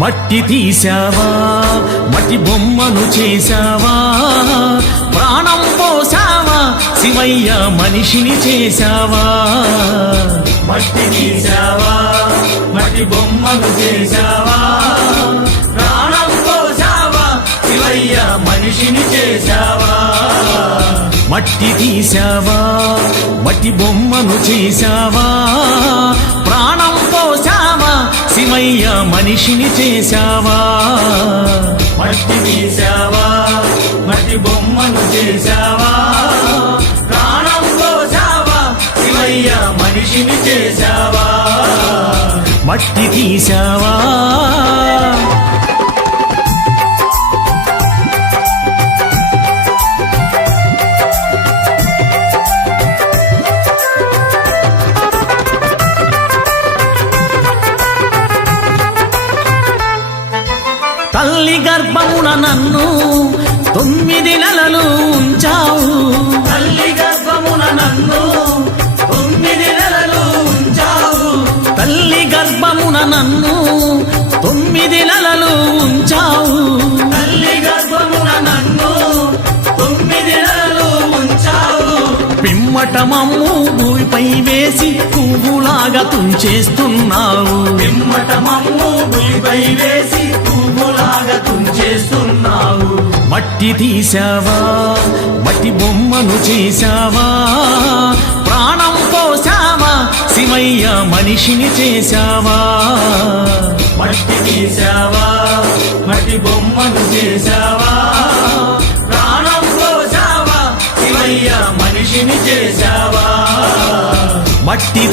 మట్టి తీసావా మట్టి బొమ్మను చేశావా ప్రాణం పోసావా శివయ్య మనిషిని చేశావా మట్టి తీసావా మట్టి బొమ్మను చేశావా ప్రాణం పోసావా శివయ్య మనిషిని చేశావా మట్టి తీసావా మట్టి బొమ్మను చేశావా ప్రాణం పోసావా శివయ్య మనిషిని చేశావా మట్టి తీసావా మట్టి బొమ్మను చేశావా ప్రాణం పోసావా శివయ్య మనిషిని చేశావా మట్టి తీసావా తల్లి గర్భమున నన్ను 9 నెలలు ఉంచావు తల్లి గర్భమున నన్ను 9 నెలలు ఉంచావు తల్లి గర్భమున నన్ను 9 నెలలు ఉంచావు తల్లి గర్భమున నన్ను 9 నెలలు ఉంచావు పిమ్మట మమ్ము భూమిపై వేసి పువ్వులాగా తుంచేస్తున్నావు పిమ్మట మమ్ము భూమిపై వేసి తుంచేస్తున్నావు మట్టి తీసావా మట్టి బొమ్మను చేశావా ప్రాణం పోసావా శివయ్య మనిషిని చేశావా మట్టి తీసావా మట్టి బొమ్మను చేశావా ప్రాణం పోసావా శివయ్య మనిషిని చేశావా మట్టి